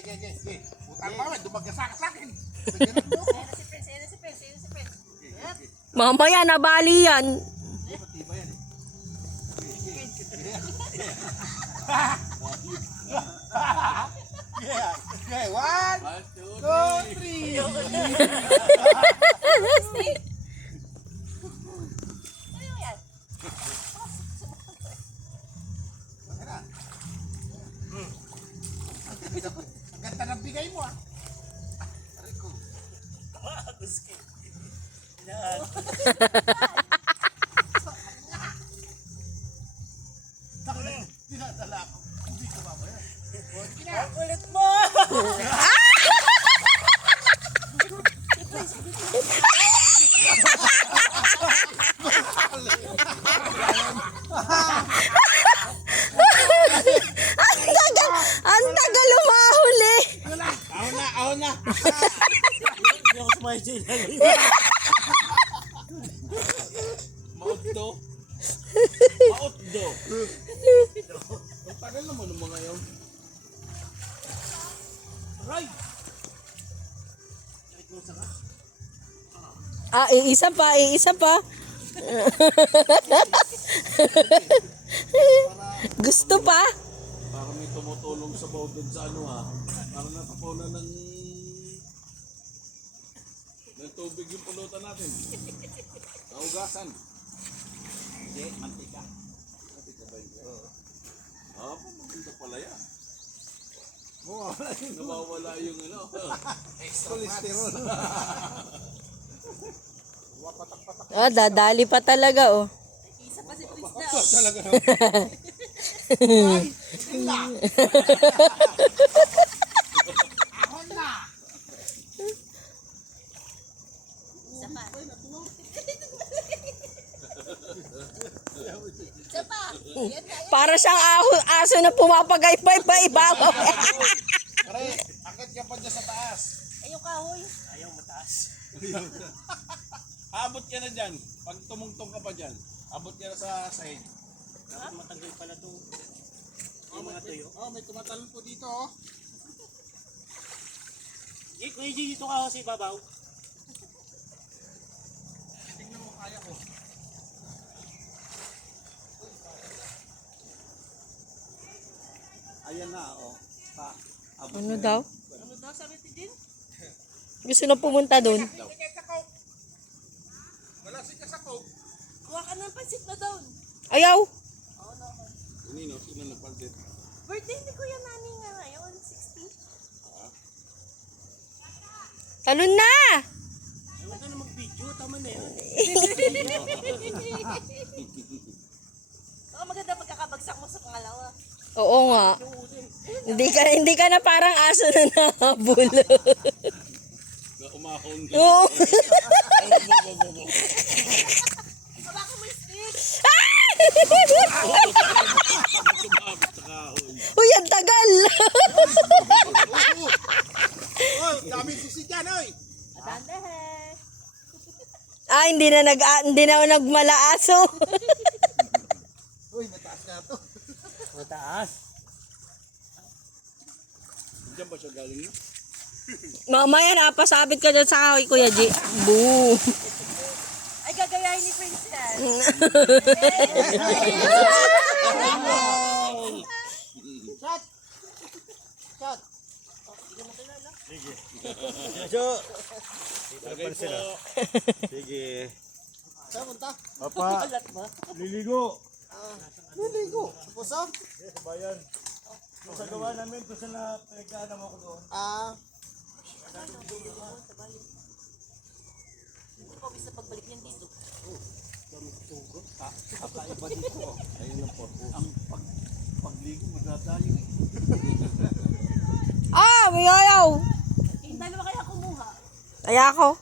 Sige. Utang pa naman, dumagasa ka sa akin. Ayan na si Prince. Mamaya nabali yan. Matibay yan eh. Okay, 1, 2, 3. Ano yan? Ang ganda ng bigay mo ah. Aray ko. Dinadala ako. Hindi ko mamaya. Ang kulit mo! Ang tagal lumahuli. Ahon na. Hindi ako sumayo sa ilalim. Mautdo. Ang tagal naman ng mga yun. Aray! Kahit mo sa ka. Iisa pa. Gusto pa? Parang may tumutulong sa bawdod sa ano ha. Parang natapunan ng tubig yung pulutan natin. Naugasan. Hindi, mantika. Mantika ba yun? Oo. Maganda pala yan. Nawawala yung ano. Cholesterol. Dadali pa talaga oh. Isa pa si Prince na. Talaga. Ahon na. Isa pa. Isa pa. Yan na. Para siyang aso na pumapagaypay pa ibabaw. Pare, akit ka pa dyan sa taas. Ay, yung kahoy. Ayaw mataas. Abot ka na dyan. Pag tumungtong ka pa dyan, abot ka na sa sahig. Dapat matanggal pala itong yung mga tuyo. May tumatalon po dito oh. Kuya G, dito ka sa ibabaw. Tingnan mo kaya ko. Ayan na, oh. Abot Ano na daw? Ano daw sabi ni Din? Gusto na pumunta doon. Sige sa coke. Wala sige sa coke. Kuha ka ng pansit na doon. Ayaw. Oo naman. Nino, sino nagpansit? Birthday ni Kuya Nani nga ngayon, 60. Talon na. Ayaw ka na mag-video, tama na yan. Oo, maganda pagkakabagsak mo sa pangalawa. Oo nga. Hindi ka na parang aso na nahabol. Na umahon. Oo. Baba ko may stick. Sumabit sa kahoy. Uy, ang tagal. Oy, daming susi dyan oy. Adandahe. Hindi na ako nagmalaaso. Uy, mataas na to. Mataas. Diyan ba siya galing na? Mamaya napasabit ka dyan sa kahoy, Kuya G. Boo. Ay, gagayahin ni Prince yan. Shot. Shot. Lagay po. Sige. Saan punta? Papa, Alat ba? liligo. Liligo. Sa puso? Sa bayan. Sa gawa namin, doon sa na pinagdaanan mo ako doon. Hindi ko bisa pagbalik niyan dito. Kakaiba dito. Ayun lang po. Ang pagligo, magdadayo. May ayaw. Hindi na kaya kumuha. Kaya ako.